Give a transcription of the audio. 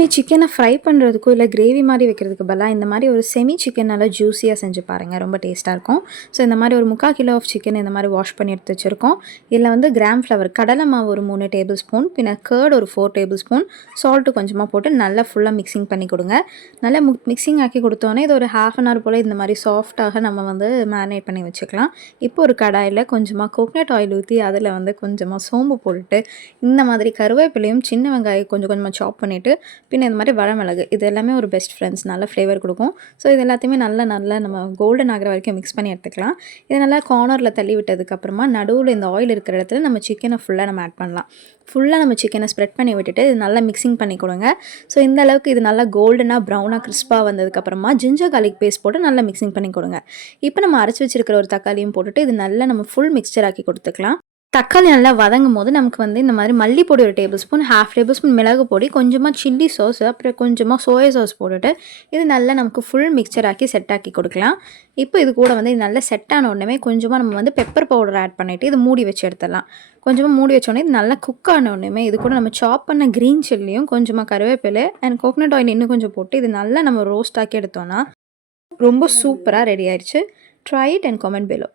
எப்போவுமே சிக்கனை ஃப்ரை பண்ணுறதுக்கோ இல்லை கிரேவி மாதிரி வைக்கிறதுக்கு பதிலாக இந்த மாதிரி ஒரு செமி சிக்கன் நல்லா ஜூஸியாக செஞ்சு பாருங்கள், ரொம்ப டேஸ்ட்டாக இருக்கும். ஸோ இந்த மாதிரி ஒரு 3/4 கிலோ ஆஃப் சிக்கன் இந்த மாதிரி வாஷ் பண்ணி எடுத்து வச்சுருக்கோம். இதில் வந்து கிராம் ஃப்ளவர் கடலை மாவு ஒரு 3 டேபிள் ஸ்பூன், பின்ன கர்ட் ஒரு 4 டேபிள் ஸ்பூன், சால்ட்டு கொஞ்சமாக போட்டு நல்லா ஃபுல்லாக மிக்சிங் பண்ணி கொடுங்க. நல்லா மிக்சிங் ஆக்கி கொடுத்தோன்னே இது ஒரு ½ அன் ஹவர் போல் இந்த மாதிரி சாஃப்டாக நம்ம வந்து மேரினேட் பண்ணி வச்சுக்கலாம். இப்போ ஒரு கடாயில் கொஞ்சமாக கோகனட் ஆயில் ஊற்றி அதில் வந்து கொஞ்சமாக சோம்பு போட்டுட்டு இந்த மாதிரி கருவேப்பிலையும் சின்ன வெங்காயம் கொஞ்சம் கொஞ்சமாக சாப் பண்ணிவிட்டு பின்ன இந்த மாதிரி வரமிளகு இது எல்லாமே ஒரு பெஸ்ட் ஃப்ரெண்ட்ஸ், நல்ல ஃப்ளேவர் கொடுக்கும். ஸோ இது எல்லாத்தையுமே நல்லா நம்ம கோல்டன் ஆகிற வரைக்கும் மிக்ஸ் பண்ணி எடுத்துக்கலாம். இதை நல்லா கார்னரில் தள்ளி விட்டதுக்கப்புறமா நடுவில் இந்த ஆயில் இருக்கிற இடத்துல நம்ம சிக்கனை ஃபுல்லாக நம்ம ஆட் பண்ணலாம். ஃபுல்லாக நம்ம சிக்கனை ஸ்ப்ரெட் பண்ணி விட்டுட்டு இது நல்லா மிக்சிங் பண்ணி கொடுங்க. ஸோ இந்த அளவுக்கு இது நல்லா கோல்டனாக ப்ரௌனாக கிறிஸ்பாக வந்ததுக்கப்புறமா ஜிஞ்சர் கார்லிக் பேஸ்ட் போட்டு நல்லா மிக்சிங் பண்ணி கொடுங்க. இப்போ நம்ம அரைச்சி வச்சிருக்கிற ஒரு தக்காளியும் போட்டுட்டு இது நல்லா நம்ம ஃபுல் மிக்சர் ஆக்கி கொடுத்துக்கலாம். தக்காளி நல்லா வதங்கும் போது நமக்கு வந்து இந்த மாதிரி மல்லிப்பொடி ஒரு டேபிள் ஸ்பூன், ½ டேபிள் ஸ்பூன் மிளகு பொடி, கொஞ்சமாக சில்லி சாஸ், அப்புறம் கொஞ்சமாக சோயா சாஸ் போட்டுட்டு இது நல்லா நமக்கு ஃபுல் மிக்சர் ஆக்கி செட் ஆக்கி கொடுக்கலாம். இப்போ இது கூட வந்து இது நல்லா செட் ஆன உடனே கொஞ்சமாக நம்ம வந்து பெப்பர் பவுடர் ஆட் பண்ணிவிட்டு இது மூடி வச்சு எடுத்துடலாம். கொஞ்சமாக மூடி வச்சோடனே இது நல்லா குக் ஆன உடனே இது கூட நம்ம சாப் பண்ண க்ரீன் சில்லியும் கொஞ்சமாக கருவேப்பிலை அண்ட் கோகனட் ஆயில் இன்னும் கொஞ்சம் போட்டு இது நல்லா நம்ம ரோஸ்ட் ஆக்கி எடுத்தோன்னா ரொம்ப சூப்பராக ரெடி ஆயிடுச்சு. Try it and comment below.